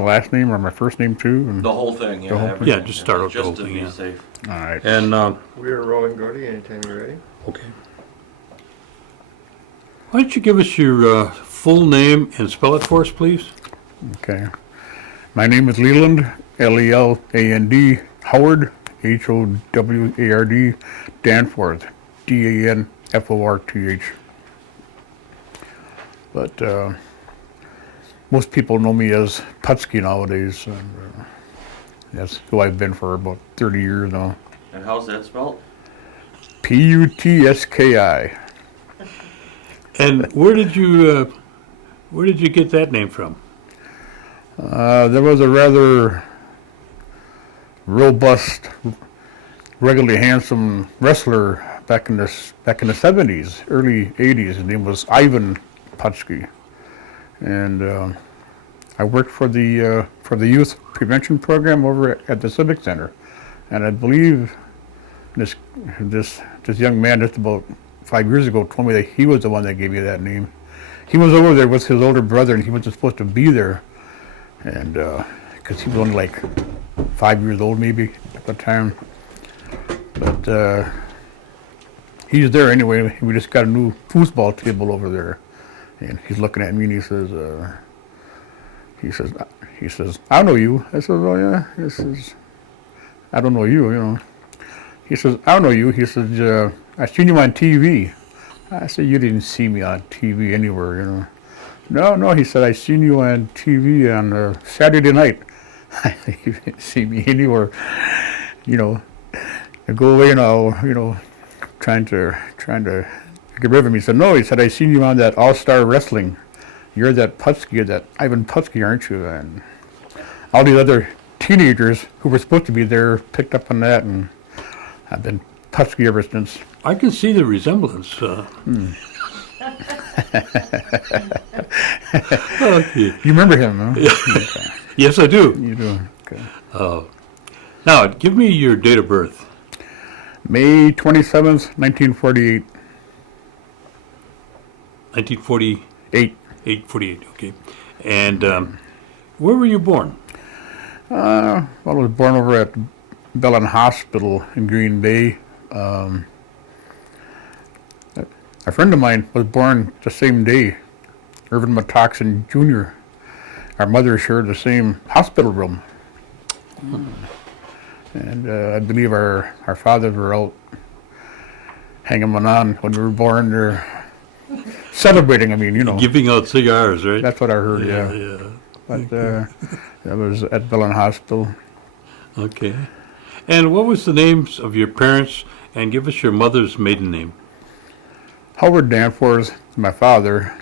my last name or my first name too? The whole thing, yeah. The whole thing? everything, Yeah, just start out the whole just to thing, be yeah. safe. All right. And, We are rolling, Gordy, anytime you're ready. okay. Why don't you give us your full name and spell it for us, please? Okay. My name is Leland, Leland, Howard, Howard, Danforth, Danforth. But most people know me as Putski nowadays, and that's who I've been for about 30 years now. And how's that spelled? Putski. And where did you get that name from? There was a rather robust, regularly handsome wrestler back in the 70s, early 80s. His name was Ivan Putski, and I worked for the youth prevention program over at the Civic Center, and I believe this young man just about 5 years ago told me that he was the one that gave me that name. He was over there with his older brother, and he wasn't supposed to be there, and because he was only like 5 years old maybe at the time. But he's there anyway. We just got a new foosball table over there, and he's looking at me and he says, I know you. I said, oh yeah. He says, I don't know you. He says, I don't know you. He says, I seen you on TV. I said, you didn't see me on TV anywhere, No, he said, I seen you on TV on Saturday night. I think you didn't see me anywhere, Go away now, trying to get rid of me. He said, no, he said, I seen you on that All-Star Wrestling. You're that Putski, that Ivan Putski, aren't you? And all these other teenagers who were supposed to be there picked up on that, and I've been Putski ever since. I can see the resemblance. Okay. You remember him, huh? Okay. Yes, I do. You do. Okay. Now, give me your date of birth. May 27th, 1948. 1948. 48, okay. And where were you born? Well, I was born over at Leland Hospital in Green Bay. A friend of mine was born the same day, Irvin Matoxin Jr. Our mother shared the same hospital room. And I believe our fathers were out hanging one on when we were born. They're celebrating, Giving out cigars, right? That's what I heard, yeah. But that was at Leland Hospital. Okay. And what was the names of your parents? And give us your mother's maiden name. Howard Danforth, my father.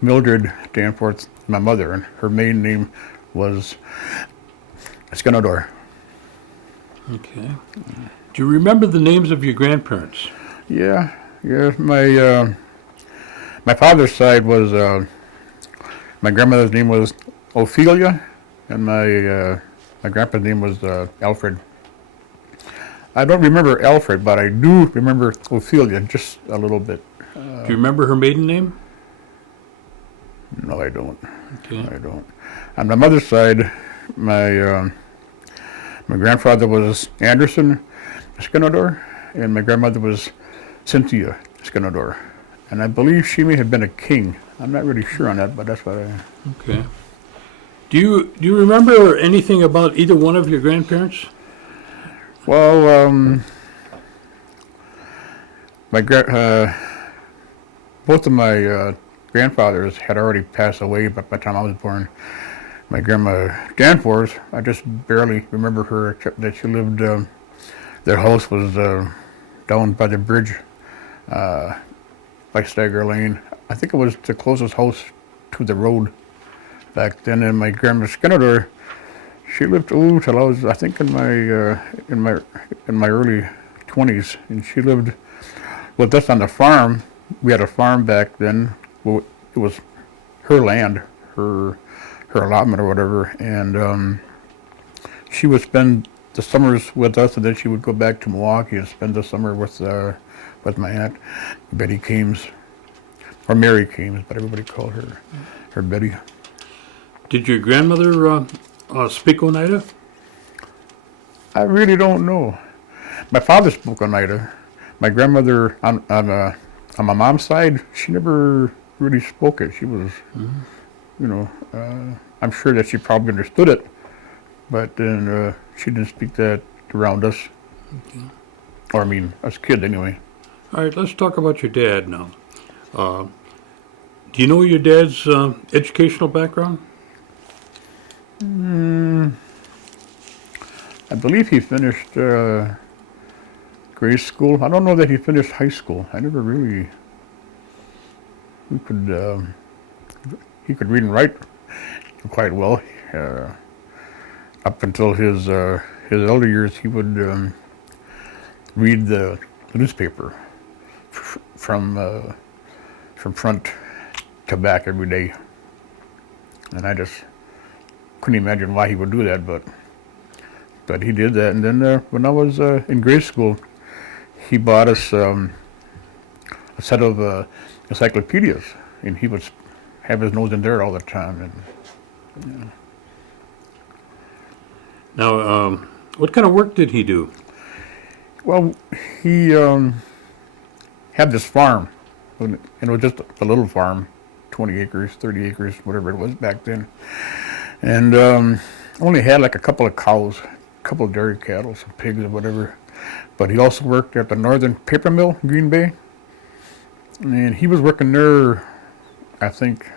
Mildred Danforth, my mother, and her maiden name was Escanador. Okay. Do you remember the names of your grandparents? Yeah. My father's side was my grandmother's name was Ophelia, and my grandpa's name was Alfred. I don't remember Alfred, but I do remember Ophelia just a little bit. Do you remember her maiden name? No, I don't. Okay. I don't. On my mother's side, my grandfather was Anderson Escanador, and my grandmother was Cynthia Escanador. And I believe she may have been a king. I'm not really sure on that, but that's what I... Okay. Do you remember anything about either one of your grandparents? Well, both of my grandfathers had already passed away by the time I was born. My grandma Danforth, I just barely remember her, except that she lived, their house was down by the bridge, by Stagger Lane. I think it was the closest house to the road back then. And my grandma Skinner, she lived till I was, I think, in my early 20s, and she lived with us on the farm. We had a farm back then. Well, it was her land, her allotment or whatever, and she would spend the summers with us, and then she would go back to Milwaukee and spend the summer with my aunt Betty Kames, or Mary Kames, but everybody called her Betty. Did your grandmother speak Oneida? I really don't know. My father spoke Oneida. My grandmother on my mom's side, she never really spoke it. She was, I'm sure that she probably understood it, but then she didn't speak that around us. Okay. Or I mean, us kids anyway. All right, let's talk about your dad now. Do you know your dad's educational background? I believe he finished grade school. I don't know that he finished high school. I never really. He could read and write quite well. Up until his elder years, he would read the newspaper from front to back every day, and I just couldn't imagine why he would do that, but he did that. And then when I was in grade school, he bought us a set of encyclopedias, and he would have his nose in there all the time. And Now, what kind of work did he do? well, he had this farm, and it was just a little farm, 20 acres, 30 acres, whatever it was back then, and only had like a couple of cows, a couple of dairy cattle, some pigs or whatever. But he also worked at the Northern Paper Mill, Green Bay, and he was working there, I think,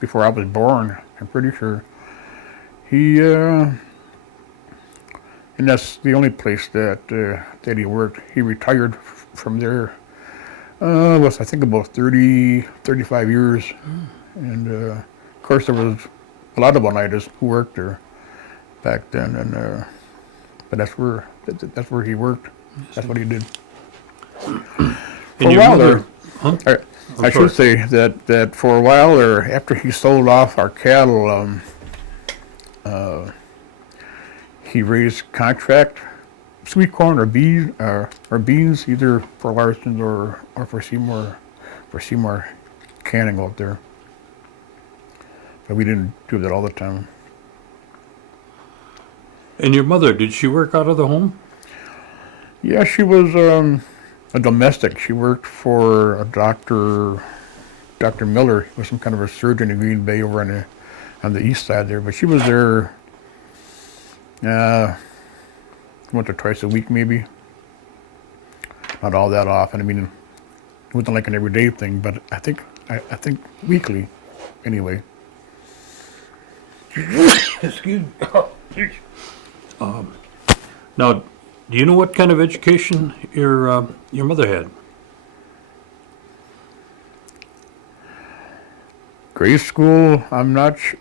before I was born. I'm pretty sure. And that's the only place that he worked. He retired from there. Was I think about 35 years, and of course there was a lot of Oneidas who worked there back then, and but that's where he worked. That's what he did. For a while there, I should say that for a while there, after he sold off our cattle, he raised contract sweet corn or beans, either for Larson's or for Seymour canning out there. But we didn't do that all the time. And your mother, did she work out of the home? Yeah, she was a domestic. She worked for a Dr. Miller. He was some kind of a surgeon in Green Bay over on the east side there. But she was there once or twice a week, maybe. Not all that often. I mean, it wasn't like an everyday thing, but I think weekly, anyway. Excuse me. Now, do you know what kind of education your mother had? Grade school, I'm not sure.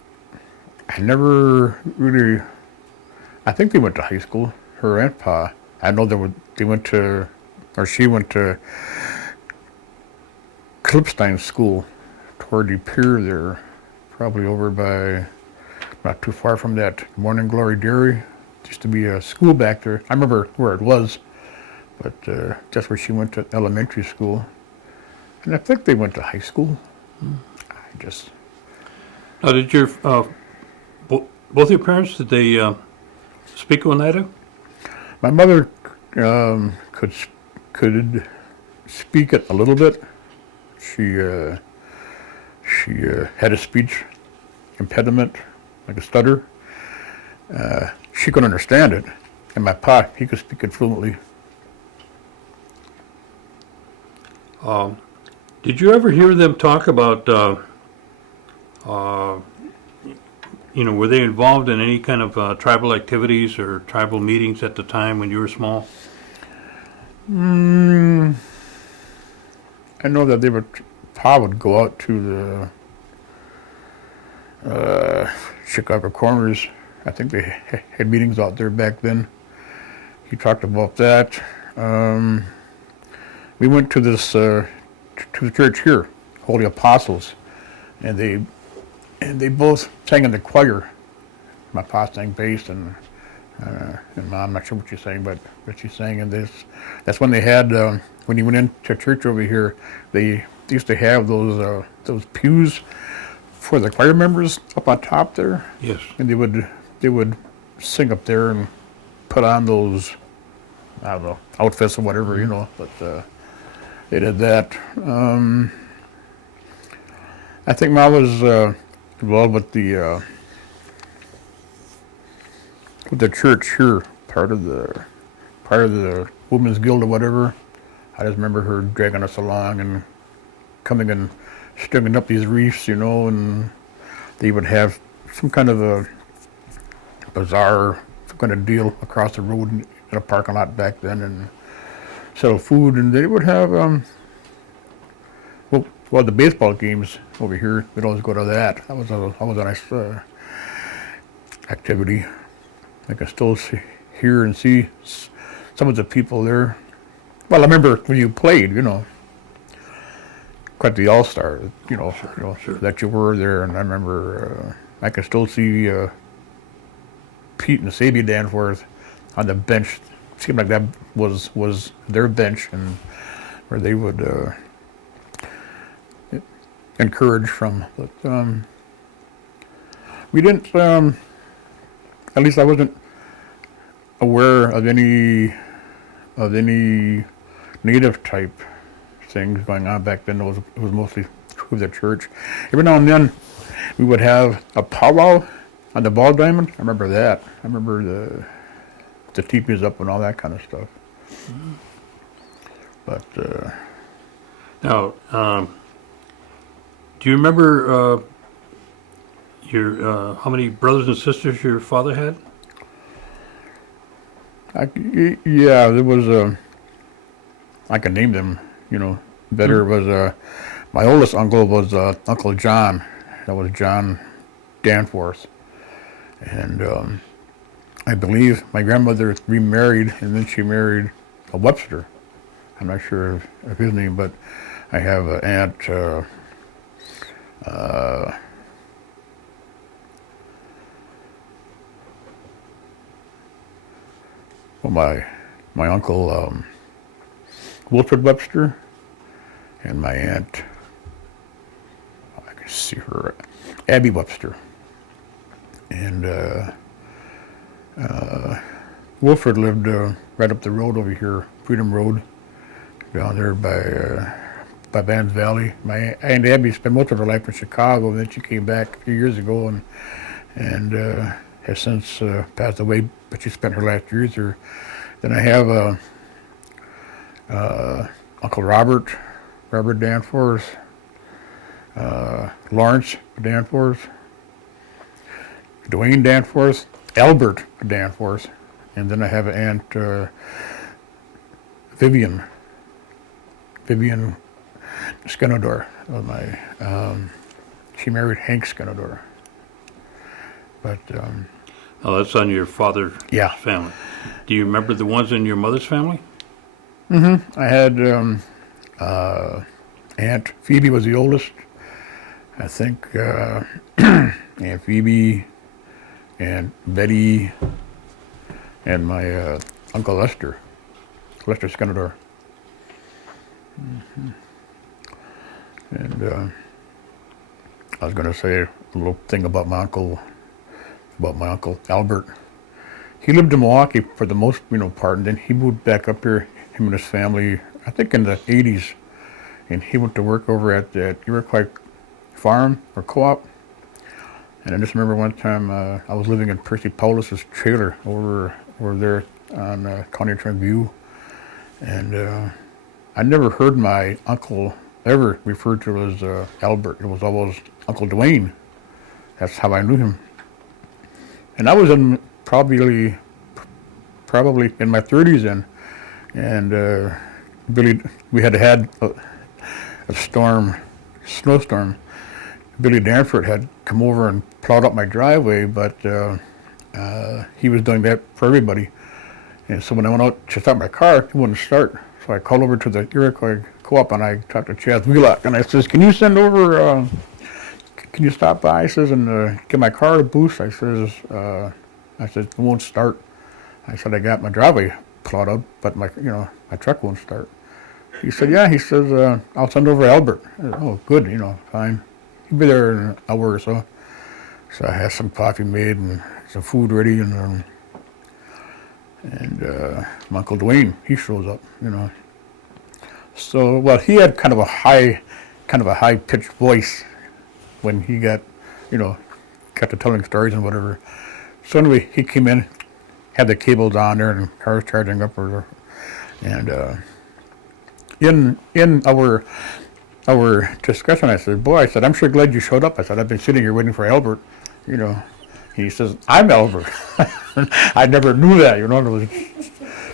I never really. I think they went to high school. Her and Pa. I know she went to Klipstein School toward the pier there, probably over by, not too far from that Morning Glory Dairy. Used to be a school back there. I remember where it was, but that's where she went to elementary school. And I think they went to high school. Now, did your both your parents, did they speak Oneida? My mother could speak it a little bit. She had a speech impediment, like a stutter. She could understand it, and my pa, he could speak it fluently. Did you ever hear them talk about, were they involved in any kind of tribal activities or tribal meetings at the time when you were small? I know that Pa would go out to the Chicago Corners. I think they had meetings out there back then. He talked about that. We went to this to the church here, Holy Apostles, and they both sang in the choir. My pa sang bass, and Mom, I'm not sure what she's saying, but she sang in this. That's when they had when you went into church over here. They used to have those pews for the choir members up on top there, Yes. and they would sing up there and put on those, I don't know, outfits or whatever, you know. But they did that. I think I was involved with the church here, part of the women's guild or whatever. I just remember her dragging us along and coming and stringing up these wreaths, you know, and they would have some kind of a bazaar, some kind of deal across the road in a parking lot back then, and sell food, and they would have well, the baseball games over here, we'd always go to that. That was a nice activity. I can still hear and see some of the people there. Well, I remember when you played, you know, quite the all-star, Sure. that you were there, and I remember I can still see Pete and Sabie Danforth on the bench. It seemed like that was their bench, and where they would encourage from. But we didn't. At least I wasn't aware of any native type things going on back then. It was mostly through the church. Every now and then we would have a powwow on the ball diamond. I remember that. I remember the teepees up and all that kind of stuff. But Now, do you remember how many brothers and sisters your father had? yeah, there was I can name them, you know, better. Was my oldest uncle was Uncle John. That was John Danforth. And I believe my grandmother remarried, and then she married a Webster. I'm not sure of his name, but I have an aunt, well, my uncle Wilfred Webster, and my aunt, I can see her, Abby Webster. And Wilfred lived right up the road over here, Freedom Road, down there by Vans Valley. My Aunt Abby spent most of her life in Chicago, and then she came back a few years ago and has since passed away, but she spent her last years there. Then I have Uncle Robert Danforth, Lawrence Danforth, Dwayne Danforth, Albert Danforth, and then I have an aunt, Vivian Skenodor. She married Hank Skenodor. But Oh, that's on your father's yeah, family. Do you remember the ones in your mother's family? I had Aunt Phoebe was the oldest. I think Aunt Phoebe and Betty and my Uncle Lester Skenodor. And I was going to say a little thing about my uncle Albert. He lived in Milwaukee for the most part, and then he moved back up here, him and his family, I think in the 80s, and he went to work over at the Iroquois farm or co-op. And I just remember one time I was living in Percy Paulus's trailer over there on County Tremview, and I never heard my uncle ever referred to as Albert. It was always Uncle Dwayne. That's how I knew him. And I was in probably in my 30s then, and Billy, we had a snowstorm. Billy Danforth had come over and plowed up my driveway, but he was doing that for everybody. And so when I went out to start my car, it wouldn't start. So I called over to the Iroquois Co-op and I talked to Chaz Wheelock, and I says, "Can you send over? Can you stop by?" I says, "and get my car a boost." I said, "It won't start." I said, "I got my driveway plowed up, but my truck won't start." He said, "Yeah." He says, "I'll send over Albert." I said, "Oh, good, fine." he'd be there in an hour or so. So I had some coffee made and some food ready, and my Uncle Dwayne, he shows up, So, well, he had kind of a high-pitched voice when he got to telling stories and whatever. So anyway, he came in, had the cables on there, and cars charging up, and in our discussion, I said, "Boy," I said, "I'm sure glad you showed up." I said, "I've been sitting here waiting for Albert, He says, "I'm Albert." I never knew that, There was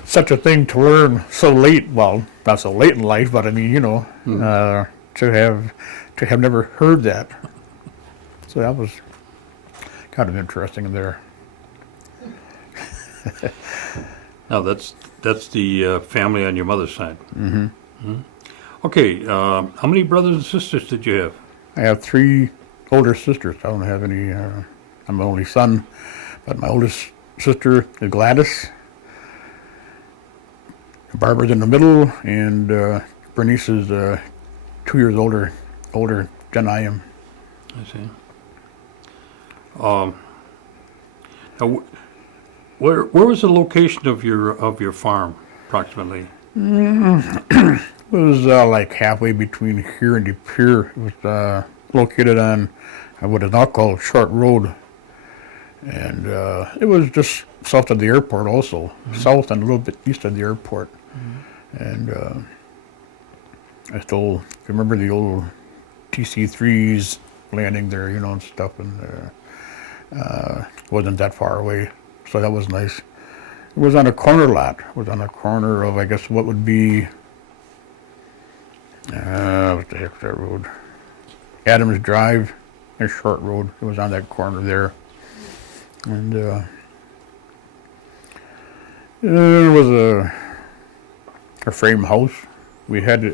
such a thing to learn so late. Well, not so late in life, but I mean, to have never heard that. So that was kind of interesting there. Now, that's the family on your mother's side. Mm-hmm. Okay, how many brothers and sisters did you have? I have 3 older sisters. I don't have any. I'm the only son, but my oldest sister is Gladys. Barbara's in the middle, and Bernice is 2 years older than I am. I see. Now, where was the location of your farm, approximately? It was like halfway between here and De Pere. It was located on what is now called Short Road, and it was just south of the airport also, south and a little bit east of the airport. And I still remember the old TC-3s landing there, and stuff, and wasn't that far away, so that was nice. It was on a corner lot. It was on a corner of, I guess, what would be, what the heck's that road? Adams Drive and Short Road. It was on that corner there. And there was a frame house. We had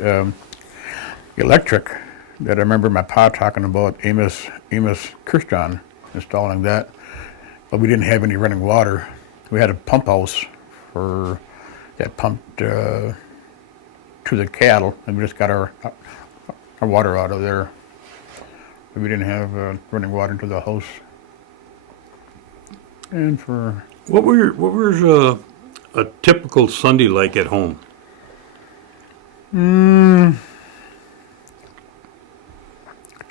electric that I remember my pa talking about, Amos Kirchton installing that, but we didn't have any running water. We had a pump house that pumped to the cattle, and we just got our water out of there. But we didn't have running water into the house. And for What was a typical Sunday like at home?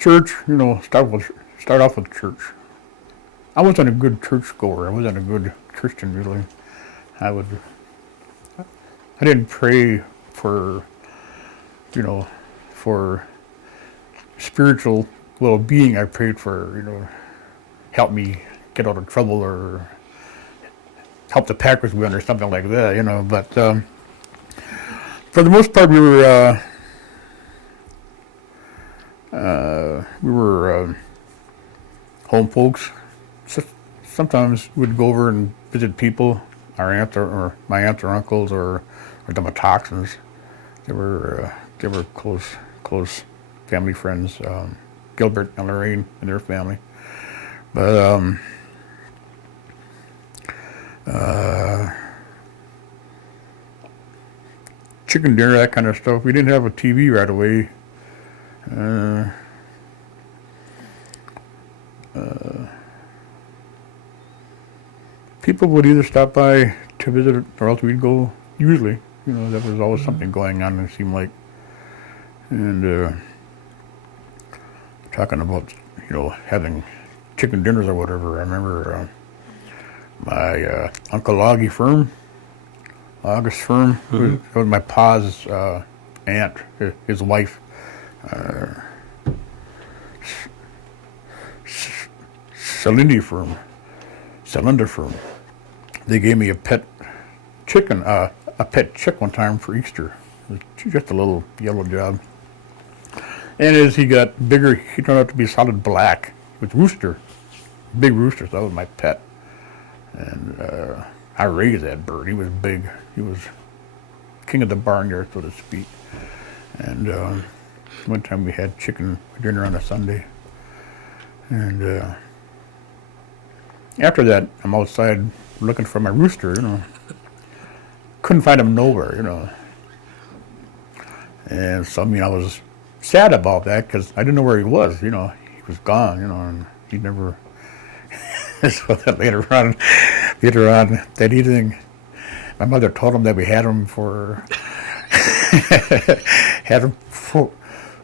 church, start off with church. I wasn't a good church goer. I wasn't a good Christian, really. I didn't pray for spiritual well-being. I prayed for, help me get out of trouble or help the Packers win or something like that, But for the most part, we were home folks. Sometimes we'd go over and visit people, our aunt or my aunt or uncles or the Matoxins. They were close family friends. Gilbert and Lorraine and their family, but chicken dinner, that kind of stuff. We didn't have a TV right away. People would either stop by to visit or else we'd go, usually. There was always something going on, it seemed like. And talking about, having chicken dinners or whatever, I remember my Uncle August Firm, that was my pa's aunt, his wife. Cylinder Firm. They gave me a pet chick one time for Easter. It was just a little yellow job. And as he got bigger, he turned out to be solid black with rooster, big rooster. So that was my pet. And I raised that bird. He was big. He was king of the barnyard, so to speak. And one time we had chicken dinner on a Sunday. And after that, I'm outside looking for my rooster, Couldn't find him nowhere, And so, I was sad about that because I didn't know where he was, He was gone, and he never. So that later on, that evening, my mother told him that we had him for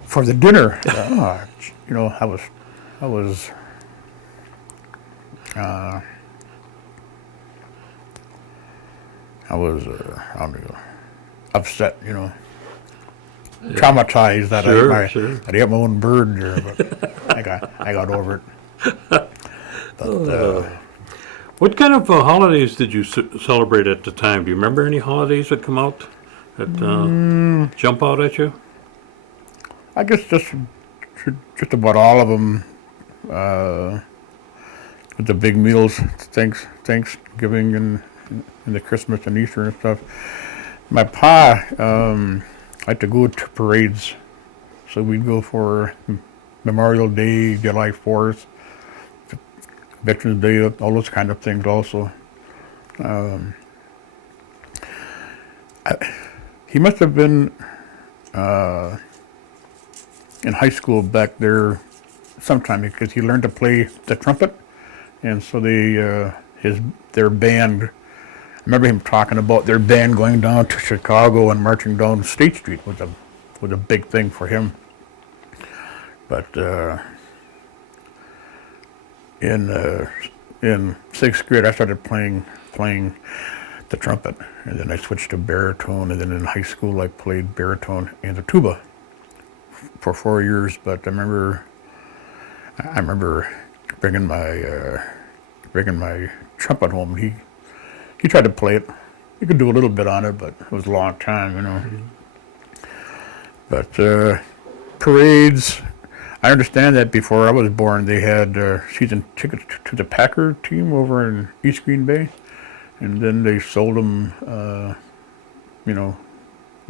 for the dinner. I was upset, traumatized that Sure, I sure. ate my own bird there, but I got over it. But What kind of holidays did you celebrate at the time? Do you remember any holidays that come out that jump out at you? I guess just about all of them. With the big meals, Thanksgiving and the Christmas and Easter and stuff. My pa liked to go to parades, so we'd go for Memorial Day, July 4th, Veterans Day, all those kind of things also. He must have been in high school back there sometime because he learned to play the trumpet, and so their band. I remember him talking about their band going down to Chicago and marching down State Street was a big thing for him. But in sixth grade, I started playing the trumpet, and then I switched to baritone, and then in high school I played baritone and the tuba for 4 years. But I remember bringing my trumpet home. He tried to play it. He could do a little bit on it, but it was a long time, But parades, I understand that before I was born, they had season tickets to the Packer team over in East Green Bay, and then they sold them.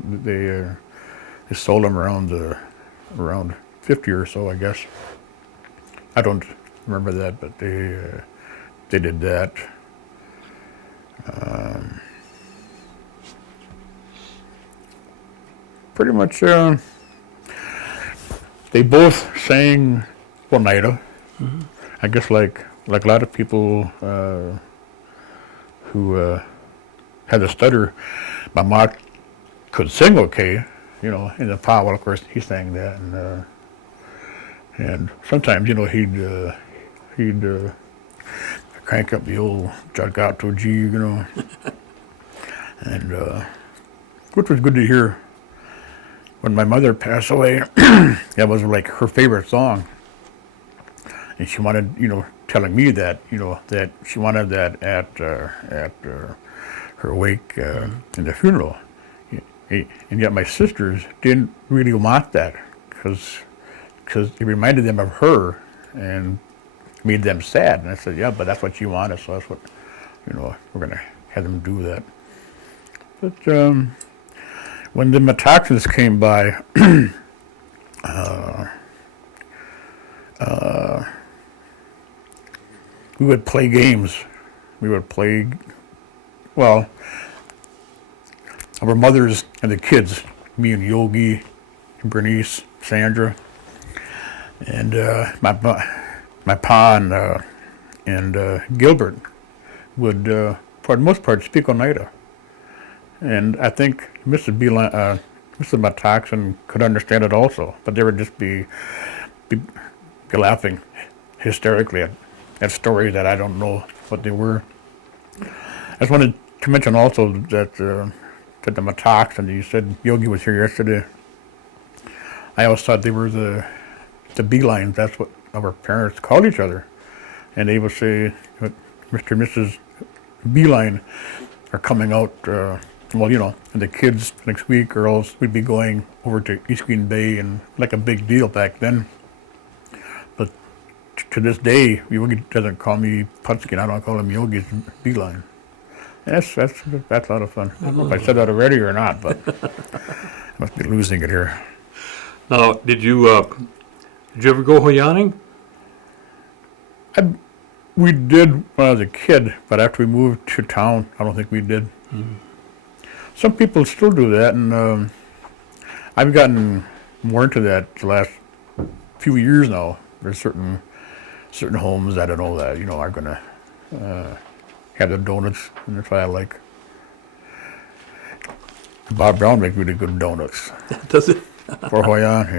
They sold them around 50 or so, I guess. I don't remember that, but they did that. Pretty much, they both sang Oneida. Mm-hmm. I guess like a lot of people who had a stutter, my mom could sing okay, and the pa, well, of course, he sang that, and sometimes, he'd crank up the old Giagato G, and which was good to hear. When my mother passed away, that was like her favorite song, and she wanted, telling me that, that she wanted that at her wake in the funeral, and yet my sisters didn't really want that because it reminded them of her and made them sad. And I said, yeah, but that's what she wanted, so that's what, we're gonna have them do that. But when the Metoxins came by, we would play games. Our mothers and the kids, me and Yogi, and Bernice, Sandra, and my pa and Gilbert would, for the most part, speak Oneida. And I think Mr. Metoxin could understand it also, but they would just be laughing hysterically at stories that I don't know what they were. I just wanted to mention also that the Metoxin, you said Yogi was here yesterday. I always thought they were the Beelines. That's what our parents called each other. And they would say, Mr. and Mrs. Beeline are coming out, and the kids next week, or else we'd be going over to East Green Bay, and like a big deal back then. But to this day, Yogi doesn't call me Putski, and I don't call him Yogi, it's Beeline. And that's a lot of fun. I don't know if I said that already or not, but I must be losing it here. Now, did you ever go hoyaning? We did when I was a kid, but after we moved to town, I don't think we did. Mm-hmm. Some people still do that, and I've gotten more into that the last few years now. there's certain homes that I know that are gonna have the donuts, and that's why I like. Bob Brown makes really good donuts. Does it? For Hoyan,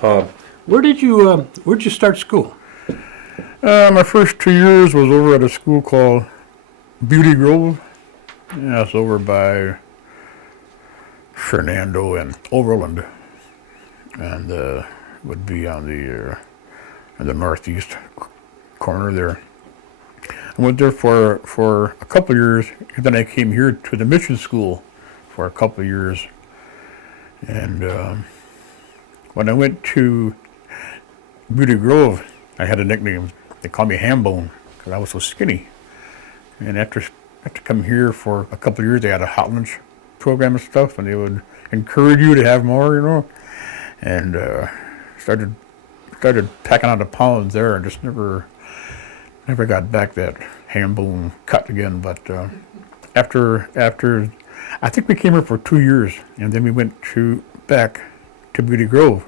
yeah. Where'd you start school? My first 2 years was over at a school called Beauty Grove. Yeah, it's over by Fernando and Overland, and would be on the northeast corner there. I went there for a couple of years, and then I came here to the mission school for a couple of years. And when I went to Beauty Grove, I had a nickname. They called me Hambone because I was so skinny. And after come here for a couple of years, they had a hot lunch program and stuff, and they would encourage you to have more, And started packing on the pounds there, and just never got back that Hambone cut again. But after I think we came here for 2 years, and then we went back to Beauty Grove.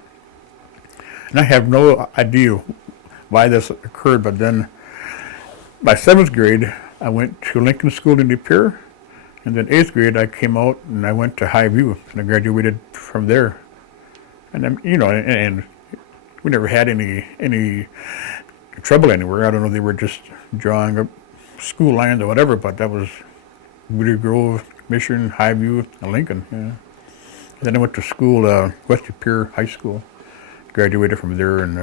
And I have no idea why this occurred, but then by 7th grade, I went to Lincoln School in De Pere, and then 8th grade, I came out and I went to Highview, and I graduated from there. And then, and we never had any trouble anywhere. I don't know, they were just drawing up school lines or whatever, but that was Beauty Grove, Mission, Highview, and Lincoln. Yeah. And then I went to school, West De Pere High School. Graduated from there in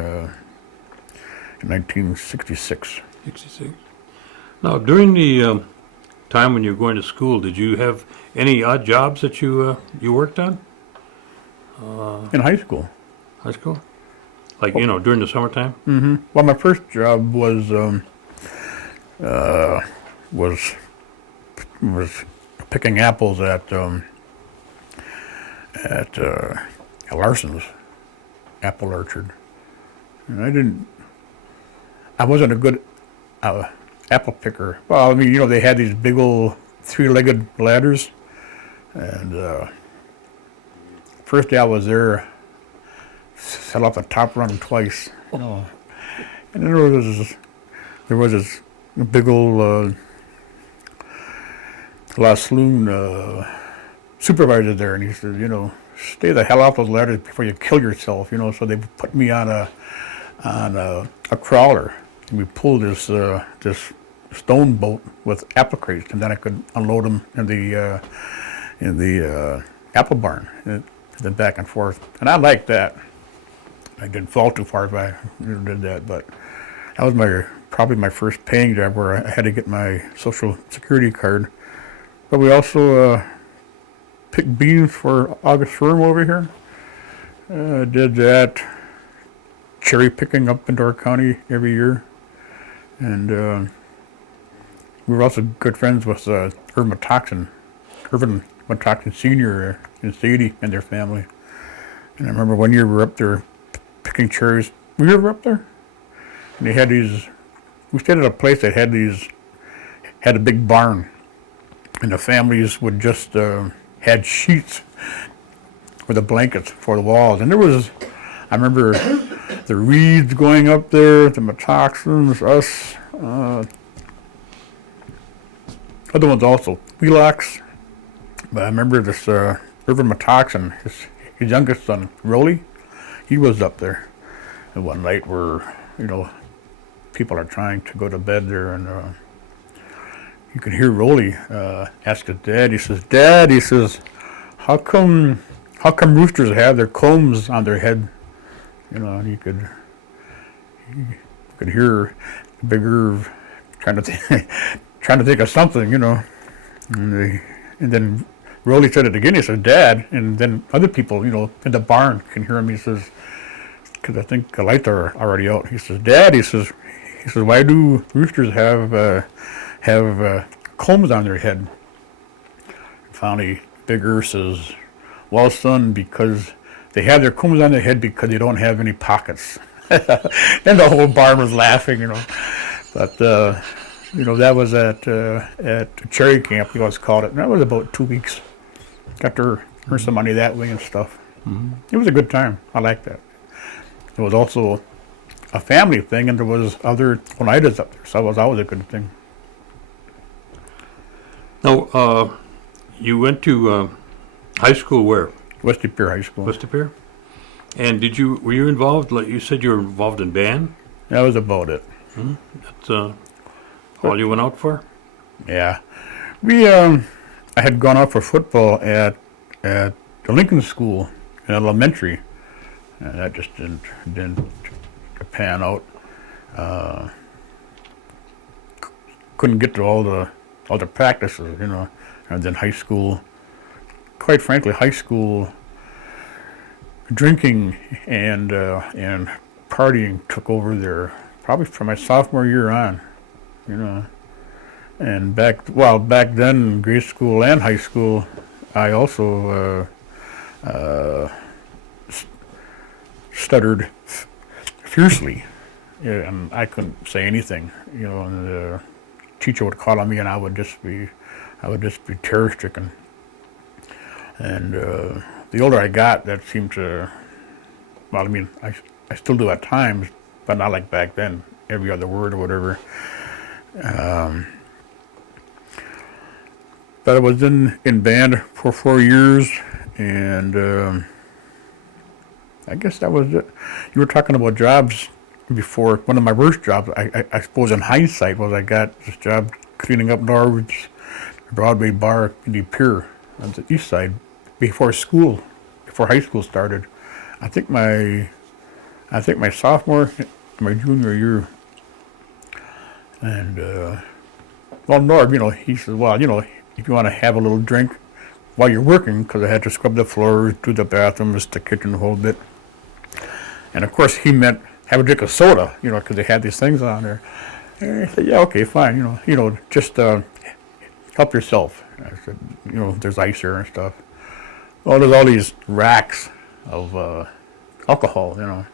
1966. 66. Now, during the time when you were going to school, did you have any odd jobs that you worked on? In high school. High school? Like, during the summertime? Mm-hmm. Well, my first job was picking apples at Larson's apple orchard, and I wasn't a good apple picker. Well, I mean, they had these big old 3-legged ladders, and first day I was there, fell off the top rung twice. And then there was this big old La Saloon supervisor there, and he said, stay the hell off those ladders before you kill yourself, So they put me on a crawler, and we pulled this stone boat with apple crates, and then I could unload them in the apple barn, and then back and forth. And I liked that. I didn't fall too far if I did that, but that was probably my first paying job where I had to get my Social Security card. But we also picked beans for August Firm over here. Did that, cherry picking up in Door County every year. And we were also good friends with Irvin Matoxin Sr. in Sadie and their family. And I remember one year we were up there picking cherries. Were you ever up there? And they had we stayed at a place that had a big barn. And the families would just had sheets for the blankets for the walls. And I remember the Reeds going up there, the Matoxins, us, other ones also, Wheelocks. But I remember this Irvin Matoxin, his youngest son, Rolly, he was up there. And one night where, people are trying to go to bed there, and you can hear Rolly ask his dad. He says, "Dad," he says, how come roosters have their combs on their head?" And you could hear Big Irv trying to think of something, And then Rolly said it again. He said, "Dad," and then other people, in the barn can hear him. He says, because I think the lights are already out. He says, "Dad," he says, "why do roosters have combs on their head?" Finally, Big Irv says, "Well, son, because they have their combs on their head because they don't have any pockets." And the whole barn was laughing, But that was at Cherry Camp, we always called it. And that was about 2 weeks. Got to earn some money that way and stuff. Mm-hmm. It was a good time. I liked that. there was also a family thing, and there was other Oneidas up there, so that was always a good thing. Now, you went to high school where? West De Pere High School. West De Pere? And were you involved, like you said you were involved in band? That was about it. That's all you went out for? Yeah. I had gone out for football at the Lincoln School in elementary, and that just didn't pan out. Couldn't get to all the practices, and then high school. Quite frankly, high school drinking and partying took over there probably from my sophomore year on, And back then, grade school and high school, I also stuttered fiercely, and I couldn't say anything, And the teacher would call on me, and I would just be terror stricken. And the older I got, that seemed to, I still do at times, but not like back then, every other word or whatever. But I was in band for 4 years, and I guess that was it. You were talking about jobs before. One of my worst jobs, I suppose in hindsight, was I got this job cleaning up Norwood's Broadway bar in De Pere on the east side before high school started. I think my sophomore, my junior year. And Norv, he says, well, if you want to have a little drink while you're working, because I had to scrub the floors, do the bathrooms, the kitchen, the whole bit. And of course, he meant have a drink of soda, because they had these things on there. And I said, yeah, okay, fine, just help yourself. I said, there's ice here and stuff. Well, there's all these racks of alcohol, and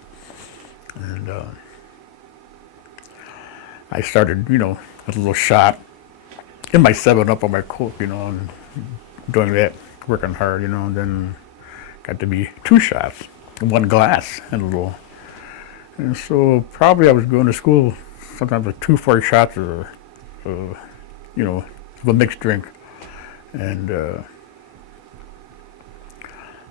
I started, a little shot in my 7-Up on my Coke, and doing that, working hard, and then got to be 2 shots, 1 glass, and a little. And so probably I was going to school sometimes with 2-4 shots of a mixed drink, and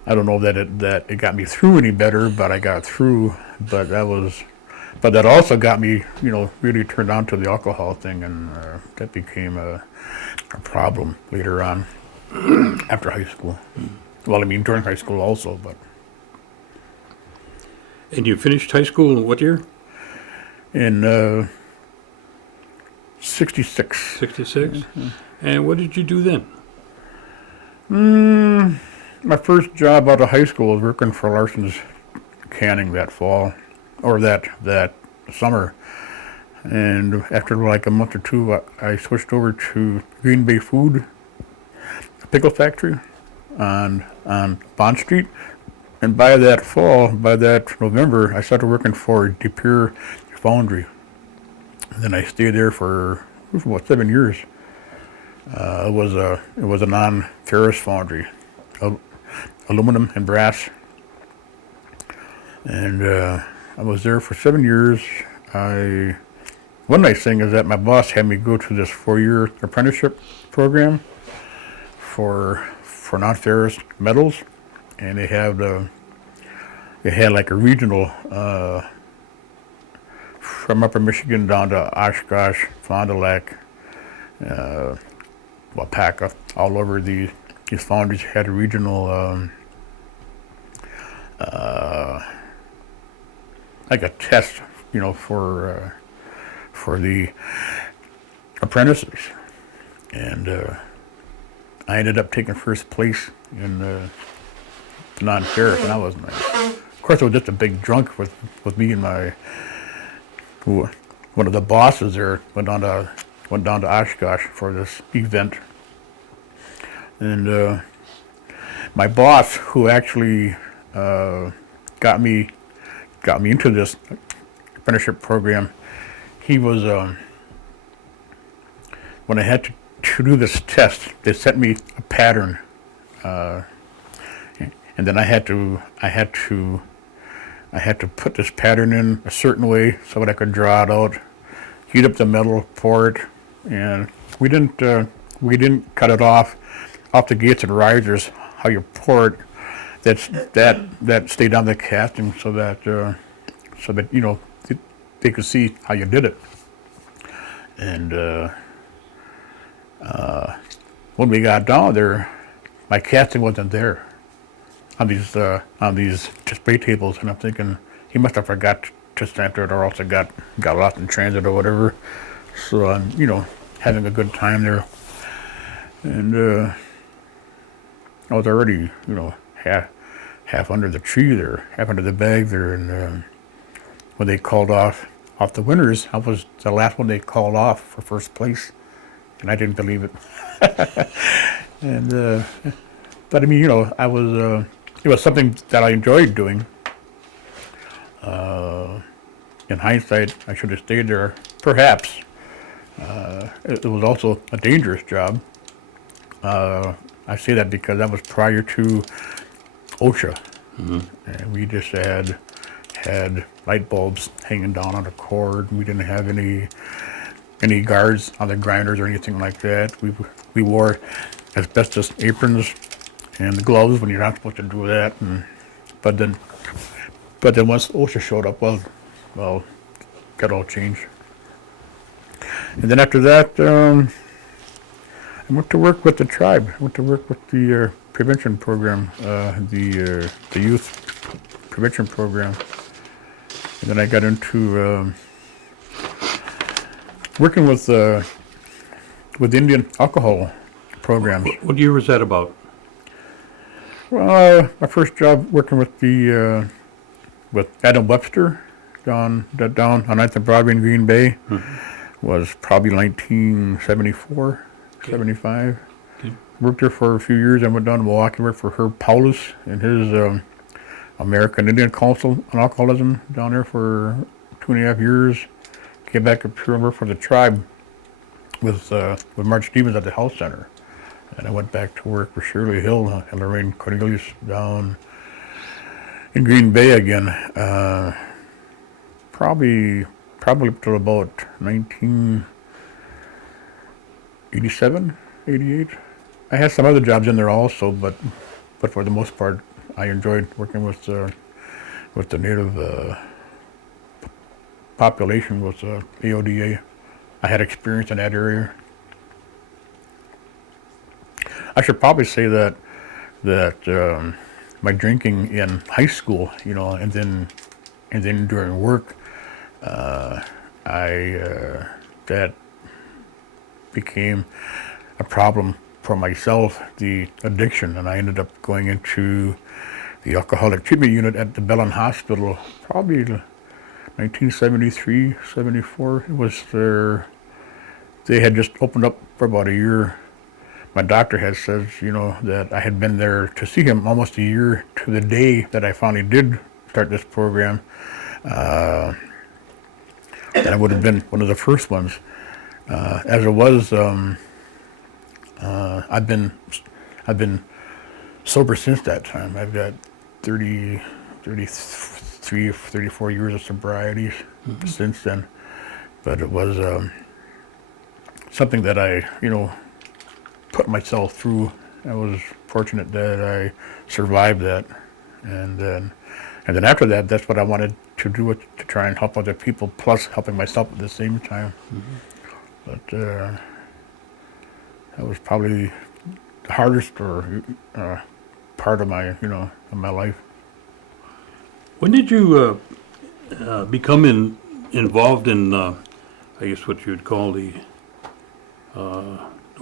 I don't know that it got me through any better, but I got through. But that also got me, really turned on to the alcohol thing, and that became a problem later on after high school. Well, during high school also, but. And you finished high school in what year? In 66. 66? Mm-hmm. And what did you do then? My first job out of high school was working for Larson's Canning that fall, or that summer. And after like a month or two, I switched over to Green Bay Food, a pickle factory on Bond Street. And by that November, I started working for De Pere Foundry. And then I stayed there for about 7 years. It was a non-ferrous foundry, aluminum and brass. And I was there for 7 years. One nice thing is that my boss had me go to this 4-year apprenticeship program for non-ferrous metals, and they had like a regional from Upper Michigan down to Oshkosh, Fond du Lac, Wapaka, all over these foundries had a regional like a test, for the apprentices, and I ended up taking first place in non-ferrous, and that was nice. Of course, it was just a big drunk with me and one of the bosses there went down to Oshkosh for this event, and my boss, who actually got me into this apprenticeship program, he was when I had to do this test, they sent me a pattern, and then I had to I had to put this pattern in a certain way so that I could draw it out, heat up the metal, pour it, and we didn't cut it off the gates and risers. How you pour it, that stayed on the casting so that you know they could see how you did it. And when we got down there, my casting wasn't there on these display tables, and I'm thinking he must have forgot to stamp it, or else it got lost in transit or whatever. So I'm having a good time there, and I was already half under the tree there, half under the bag there, and when they called off the winners, I was the last one they called off for first place, and I didn't believe it. And but I mean, I was it was something that I enjoyed doing. In hindsight, I should have stayed there, perhaps. It was also a dangerous job. I say that because that was prior to OSHA, and we just had light bulbs hanging down on a cord. We didn't have any guards on the grinders or anything like that. We wore asbestos aprons and the gloves when you're not supposed to do that. But then once OSHA showed up, well, that all changed. And then after that, I went to work with the tribe. I went to work with the prevention program, the youth prevention program. And then I got into working with Indian alcohol programs. What year was that about? Well, my first job working with with Adam Webster down on 9th and Broadway in Green Bay was probably 1974, 75. Okay. Worked there for a few years. I went down to Milwaukee, worked for Herb Paulus and his American Indian Council on Alcoholism down there for 2.5 years. Came back up here and worked for the tribe with Mark Stevens at the health center. And I went back to work for Shirley Hill and Lorraine Cornelius down in Green Bay again. Probably up to about 1987, 88. I had some other jobs in there also, but for the most part, I enjoyed working with the native population with AODA. I had experience in that area. I should probably say that my drinking in high school, and then during work, that became a problem for myself, the addiction, and I ended up going into the alcoholic treatment unit at the Bellin Hospital, probably 1973, 74. It was they had just opened up for about a year. My doctor had said, that I had been there to see him almost a year to the day that I finally did start this program. And I would have been one of the first ones. As it was, I've been sober since that time. I've got 33, 34 years of sobriety since then. But it was something that I, put myself through. I was fortunate that I survived that, and then after that, that's what I wanted to do, to try and help other people, plus helping myself at the same time. But that was probably the hardest part of my, of my life. When did you become involved in, I guess what you'd call the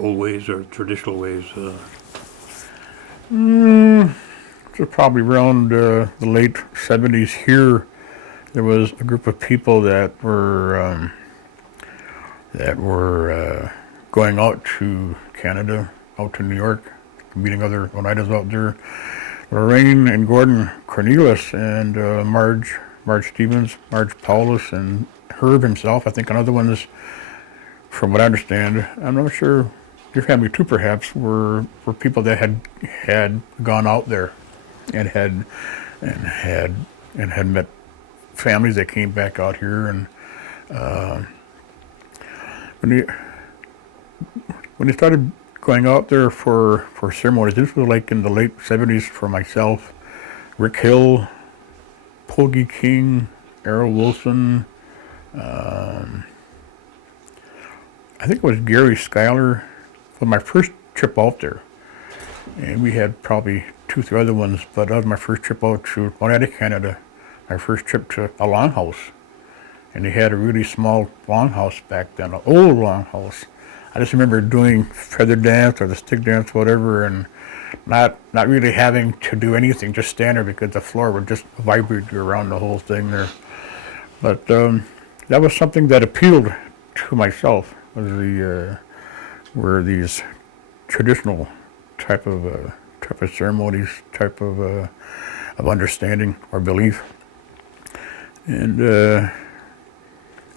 old ways or traditional ways? So probably around the late 70s here, there was a group of people that were going out to Canada, out to New York, meeting other Oneidas out there. Lorraine and Gordon Cornelius and Marge Stevens, Marge Paulus, and Herb himself, I think, and other ones, from what I understand. I'm not sure, your family too perhaps, were people that had gone out there and had met families that came back out here, and when they started going out there for ceremonies, this was like in the late 70s for myself, Rick Hill, Poggy King, Errol Wilson, I think it was Gary Schuyler, was my first trip out there. And we had probably 2, 3 other ones, but that was my first trip out to Atlantic Canada, my first trip to a longhouse. And they had a really small longhouse back then, an old longhouse. I just remember doing feather dance or the stick dance, whatever, and not really having to do anything, just stand there because the floor would just vibrate around the whole thing there. But that was something that appealed to myself, were these traditional type of ceremonies, type of understanding or belief. And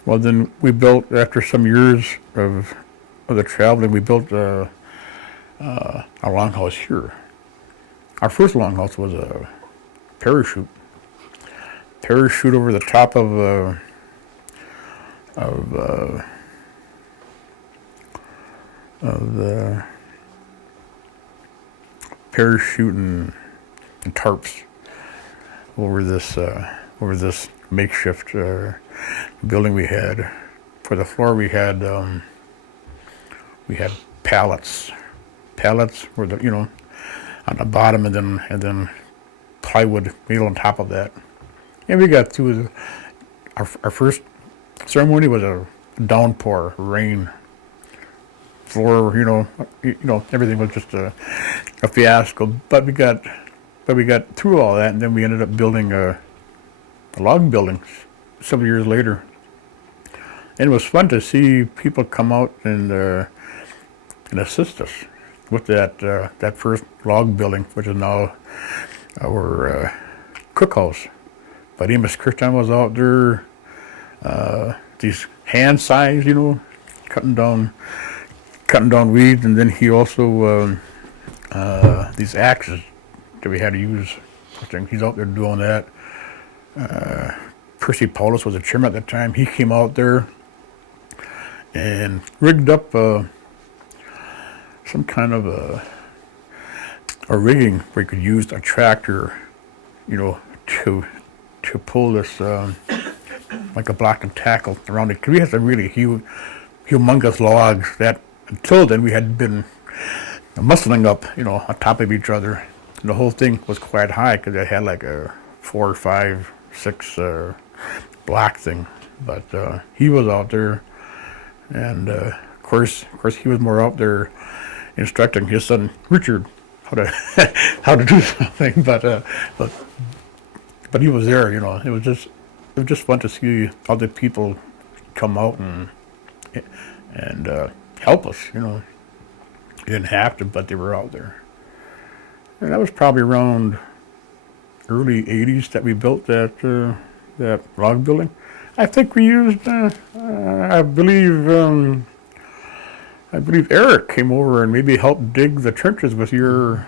well, then we built, after some years of the traveling, we built a longhouse here. Our first longhouse was a parachute over the top of the parachute and tarps over this makeshift building we had. For the floor, we had pallets were on the bottom, and then plywood made on top of that. And we got through our first ceremony was a downpour, rain. Floor, everything was just a fiasco. But we got through all that, and then we ended up building a log building several years later. And it was fun to see people come out and assist us with that first log building, which is now our cookhouse. But Amos Kirchstein was out there, these hand size, cutting down weeds, and then he also these axes that we had to use. He's out there doing that. Percy Paulus was the chairman at the time. He came out there and rigged up some kind of a rigging where you could use a tractor, to pull this like a block and tackle around it. 'Cause we had some really humongous logs that until then we had been muscling up, on top of each other. And the whole thing was quite high because it had like a 4, 5, 6 block thing. But he was out there, and of course he was more out there instructing his son Richard how to how to do something. But he was there, It was just fun to see other people come out and help us, You didn't have to, but they were out there. And that was probably around early 80s that we built that log building. I think we used, I believe Eric came over and maybe helped dig the trenches with your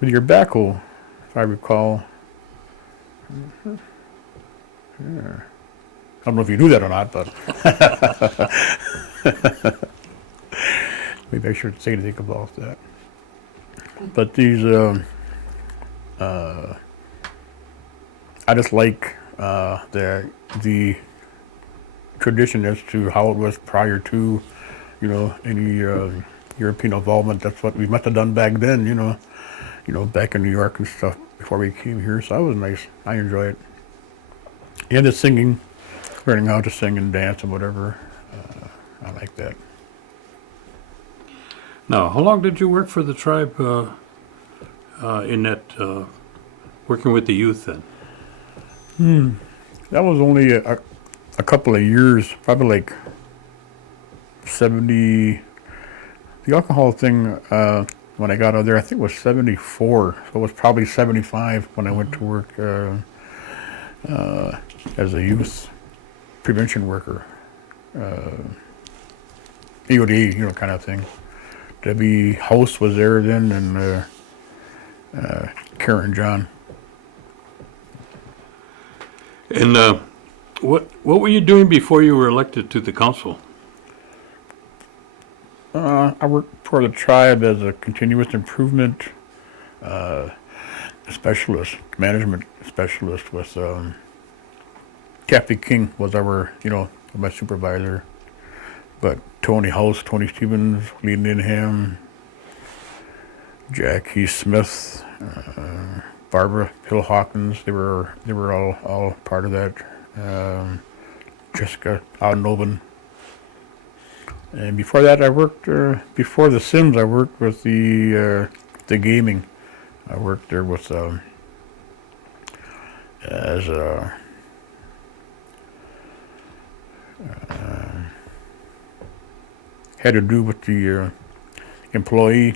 backhoe, if I recall. Yeah. I don't know if you knew that or not, but maybe I should say anything about that. But these, I just like the tradition as to how it was prior to, any European involvement. That's what we must have done back then, back in New York and stuff before we came here. So that was nice. I enjoy it. And the singing, learning how to sing and dance and whatever. I like that. Now, how long did you work for the tribe in that, working with the youth then? That was only a couple of years, probably like 70. The alcohol thing, when I got out there, I think it was 74. So it was probably 75 when I went to work as a youth prevention worker. EOD, kind of thing. Debbie House was there then, and Karen John. And what were you doing before you were elected to the council? I worked for the tribe as a continuous improvement specialist, management specialist with Kathy King was our, my supervisor. But Tony House, Tony Stevens, leading in him, Jackie Smith, Barbara Hill Hawkins, they were all part of that. Jessica Outnoven. And before that, I worked before the Sims. I worked with the gaming. I worked there with as a had to do with the employee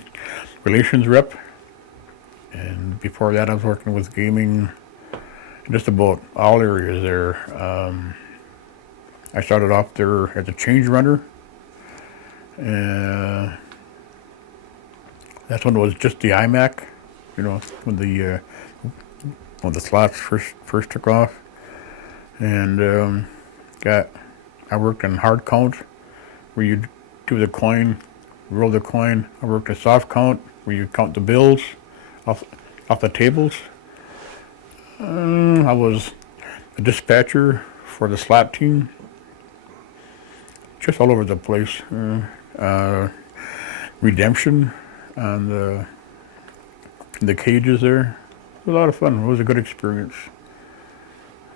relations rep. And before that, I was working with gaming, just about all areas there. I started off there as a change runner. That's when it was just the iMac, when the slots first took off. And I worked in hard count, where you do the coin, roll the coin. I worked in soft count, where you count the bills off the tables. I was a dispatcher for the slot team, just all over the place. Redemption on the cages there. It was a lot of fun. It was a good experience.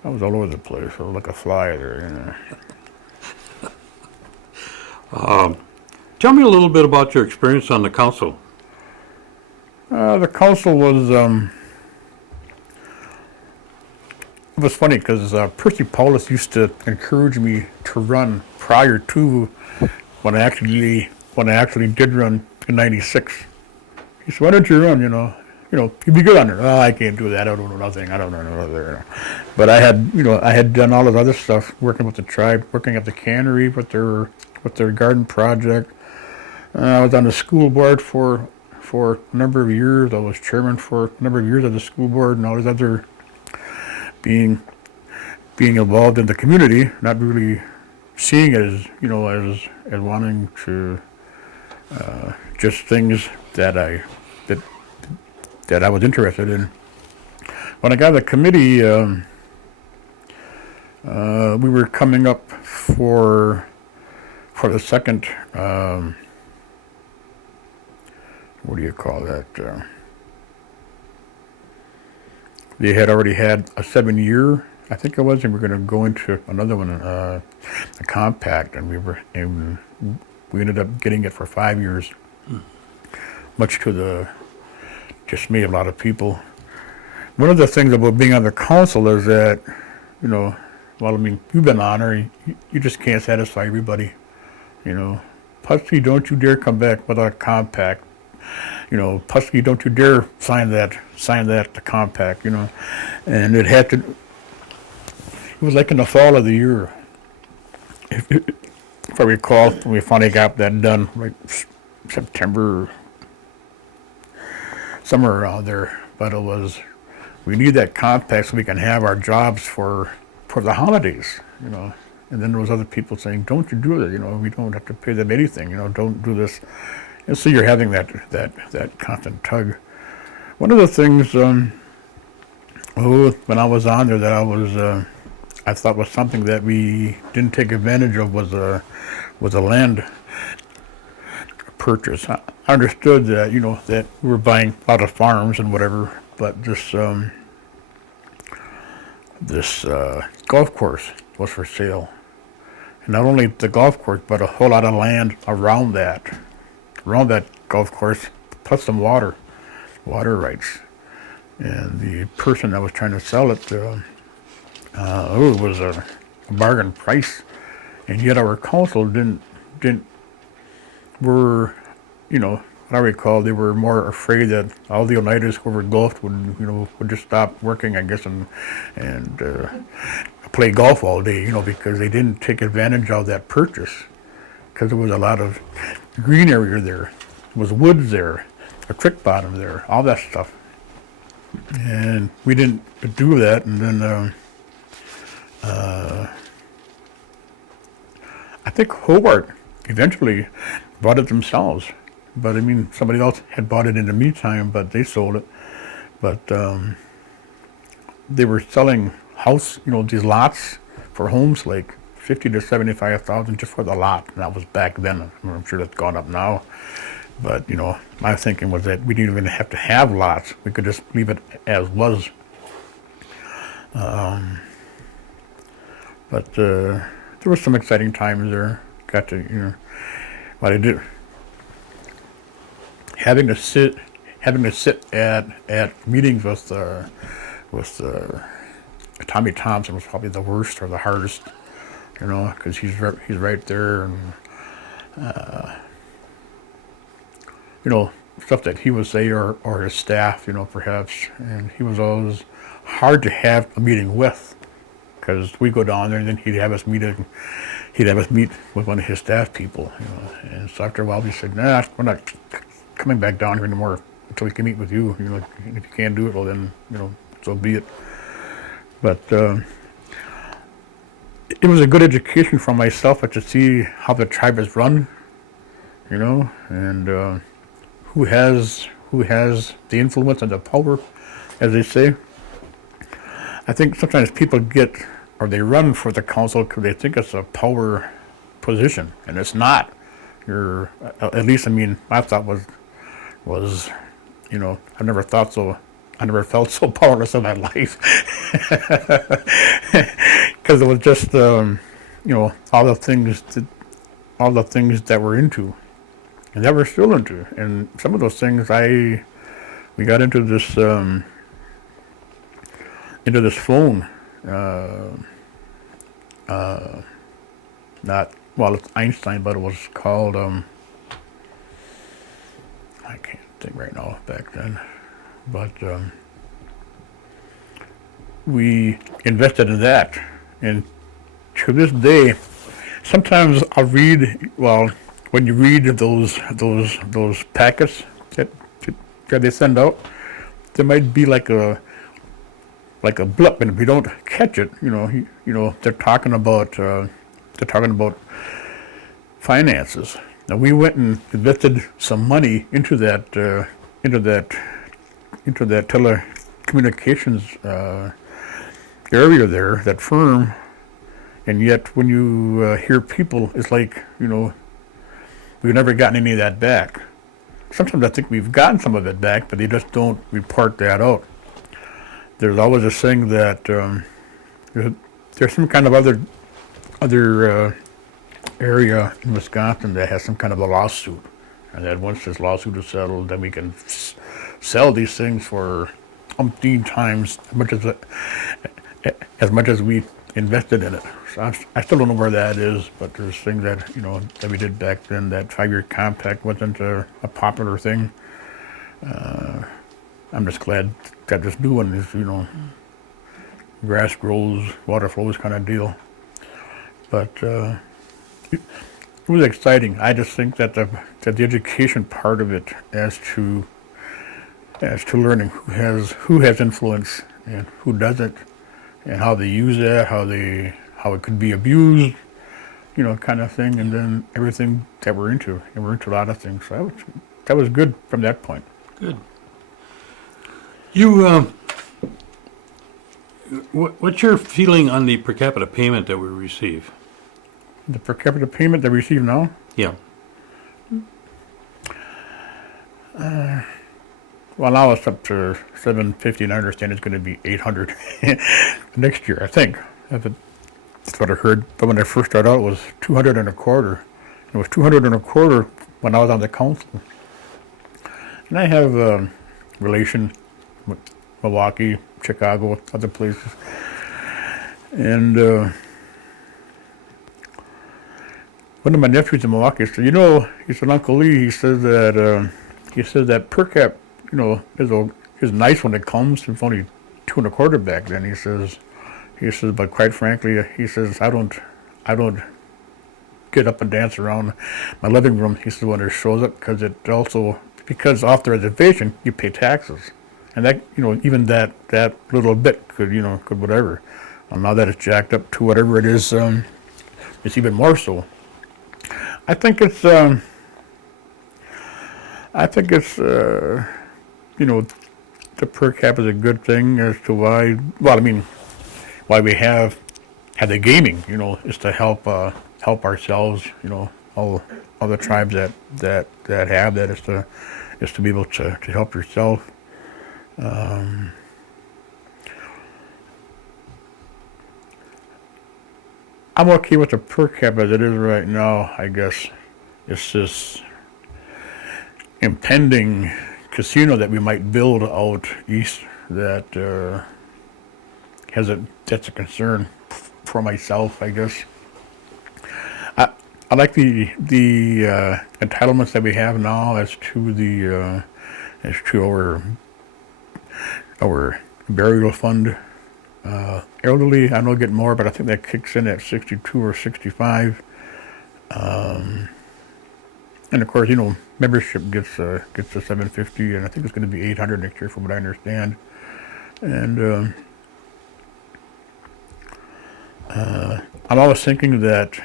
I was all over the place. I was like a fly there. Tell me a little bit about your experience on the council. The council was it was funny because Percy Paulus used to encourage me to run prior to when I actually did run in '96. He said, "Why don't you run? You'd be good on it." "Oh, I can't do that. I don't know nothing. I don't know nothing." But I had done all this other stuff, working with the tribe, working at the cannery with their garden project. I was on the school board for a number of years. I was chairman for a number of years of the school board, and all these other being involved in the community, not really seeing it as wanting to just things that I was interested in. When I got the committee, we were coming up for the second. What do you call that? They had already had a 7-year, I think it was, and we're going to go into another one, a compact, and we ended up getting it for 5 years, much to the dismay of a lot of people. One of the things about being on the council is that, you've been on there, you just can't satisfy everybody. Putski, don't you dare come back without a compact. Putski, don't you dare sign that the compact, and it had to. It was like in the fall of the year, if I recall, when we finally got that done, like September, somewhere around there. But it was, we need that compact so we can have our jobs for the holidays, And then there was other people saying, "Don't you do that? We don't have to pay them anything. Don't do this." And so you're having that constant tug. One of the things, when I was on there, that I thought was something that we didn't take advantage of was a land purchase. I understood that that we were buying a lot of farms and whatever, but this golf course was for sale, and not only the golf course, but a whole lot of land around that golf course, plus some water rights. And the person that was trying to sell it, it was a bargain price, and yet our council what I recall, they were more afraid that all the Oneidas who were golfed would just stop working, I guess, and play golf all day, because they didn't take advantage of that purchase, because there was a lot of green area there, there was woods there, a creek bottom there, all that stuff. And we didn't do that, and then I think Hobart eventually bought it themselves. But I mean, somebody else had bought it in the meantime, but they sold it. But they were selling these lots for homes like 50 to 75,000 just for the lot. And that was back then. I'm sure that's gone up now. But my thinking was that we didn't even have to have lots. We could just leave it as was. But there were some exciting times there. Got to what I did. Having to sit at meetings with Tommy Thompson was probably the worst or the hardest, because he's right there, and stuff that he would say or his staff, perhaps, and he was always hard to have a meeting with, because we go down there and then he'd have us meet with one of his staff people, and so after a while we said, nah, we're not coming back down here anymore until we can meet with you. And if you can't do it, well then, so be it. But it was a good education for myself to see how the tribe is run, and who has the influence and the power, as they say. I think sometimes people they run for the council because they think it's a power position, and it's not. At least, my thought was, I never felt so powerless in my life, because it was just, all the things that we're into, and that we're still into, and some of those things we got into this phone, it's Einstein, but it was called, I can't think right now back then, but we invested in that, and to this day, sometimes I'll read, when you read those packets that they send out, there might be like a blip, and if you don't catch it, they're talking about finances. Now we went and invested some money into that telecommunications area there, that firm, and yet when you hear people, it's like we've never gotten any of that back. Sometimes I think we've gotten some of it back, but they just don't report that out. There's always a saying that there's some kind of other area in Wisconsin that has some kind of a lawsuit, and that once this lawsuit is settled, then we can sell these things for umpteen times as much as we invested in it. So I still don't know where that is, but there's things that that we did back then. That 5-year compact wasn't a popular thing. I'm just glad that this new one is grass grows, water flows kind of deal. But it was exciting. I just think that the education part of it, as to learning who has influence and who doesn't, and how they use that, how it could be abused, kind of thing, and then everything that we're into, and we're into a lot of things. So that was good from that point. Good. You, what's your feeling on the per capita payment that we receive? The per capita payment that we receive now? Yeah. Well, now it's up to $750, and I understand it's going to be $800 next year, I think. That's what I heard. But when I first started out, it was $225. It was $225 when I was on the council. And I have a relation with Milwaukee, Chicago, other places. And one of my nephews in Milwaukee said, he said, Uncle Lee, he says that per cap, is nice when it comes. It's only $225 back then. He says, but quite frankly, he says, I don't get up and dance around my living room. He says, when it shows up, because off the reservation you pay taxes, and that even that little bit could whatever. And now that it's jacked up to whatever it is, it's even more so. I think it's, you know, the per cap is a good thing as to why. Well, I mean, why we have had the gaming. You know, is to help ourselves. You know, all the tribes that have that is to be able to help yourself. I'm okay with the per cap as it is right now. I guess it's this impending casino that we might build out east that that's a concern for myself. I guess I like the entitlements that we have now as to our burial fund. Elderly, I know get more, but I think that kicks in at 62 or 65. And of course, you know, membership gets to 750, and I think it's going to be 800 next year, from what I understand. And I'm always thinking that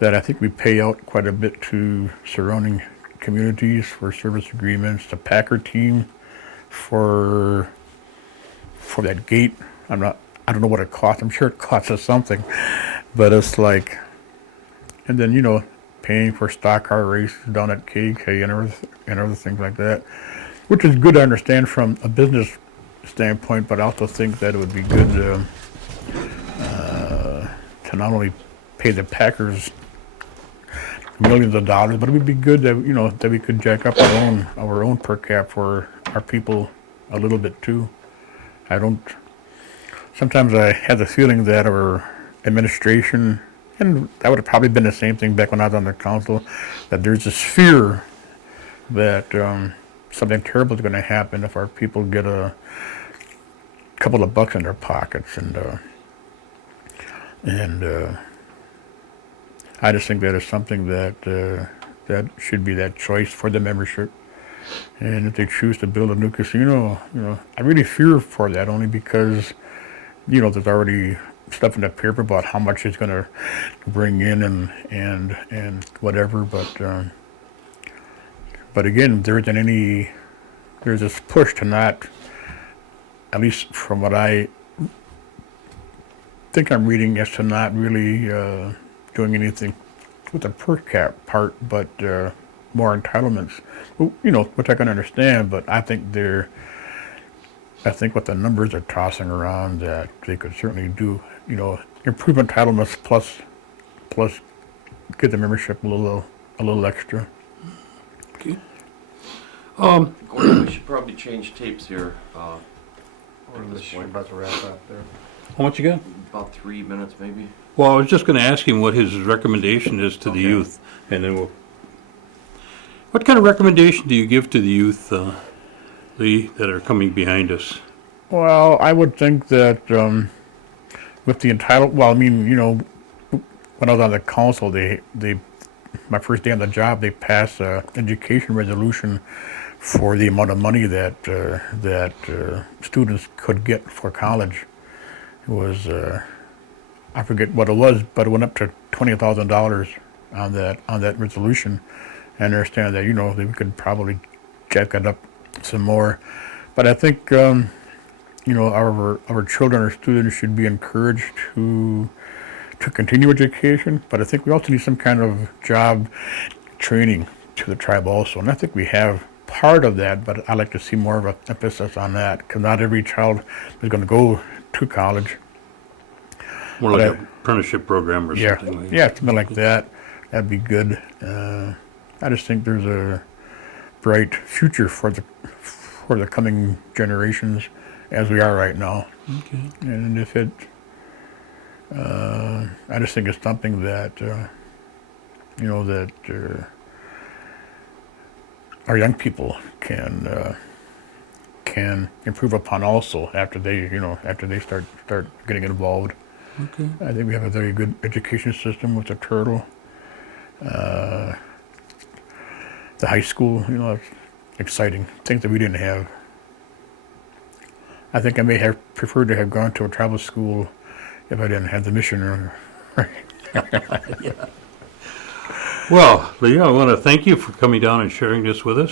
I think we pay out quite a bit to surrounding communities for service agreements. The Packer team for that gate. I don't know what it costs. I'm sure it costs us something, but it's like, and then, you know, paying for stock car races down at KK and other things like that, which is good to understand from a business standpoint, but I also think that it would be good to not only pay the Packers millions of dollars, but it would be good that, you know, that we could jack up our own per cap for our people a little bit too. Sometimes I had the feeling that our administration, and that would have probably been the same thing back when I was on the council, that there's this fear that something terrible is going to happen if our people get a couple of bucks in their pockets, and I just think that is something that should be that choice for the membership. And if they choose to build a new casino, you know, I really fear for that, only because, you know, there's already stuff in the paper about how much it's going to bring in and whatever. But again, there's this push to not, at least from what I think I'm reading, is to not really doing anything with the per cap part, but more entitlements. You know, which I can understand, but I think what the numbers are tossing around, that they could certainly do, you know, improve entitlements plus give the membership a little extra. Okay. Gordon, we should probably change tapes here. We're At this point. about to wrap up there. How much you got? About 3 minutes, maybe. Well, I was just going to ask him what his recommendation is to the Okay. youth, and then what kind of recommendation do you give to the youth, Lee, that are coming behind us? Well, I would think that with the well, I mean, you know, when I was on the council, they my first day on the job, they passed an education resolution for the amount of money that students could get for college. It was I forget what it was, but it went up to $20,000 on that resolution. And I understand that, you know, we could probably jack it up some more, but I think you know, our children, our students should be encouraged to continue education, but I think we also need some kind of job training to the tribe also, and I think we have part of that, but I'd like to see more of an emphasis on that, because not every child is going to go to college. More like an apprenticeship program or Yeah, something like that. yeah, something like that. That'd be good. I just think there's a bright future for the coming generations as we are right now. Okay. And if it, I just think it's something that, you know, that our young people can improve upon also after they start getting involved. Okay. I think we have a very good education system with the Turtle. The high school, you know, it's exciting. Things that we didn't have. I think I may have preferred to have gone to a tribal school if I didn't have the missioner. Well, Lee, I want to thank you for coming down and sharing this with us.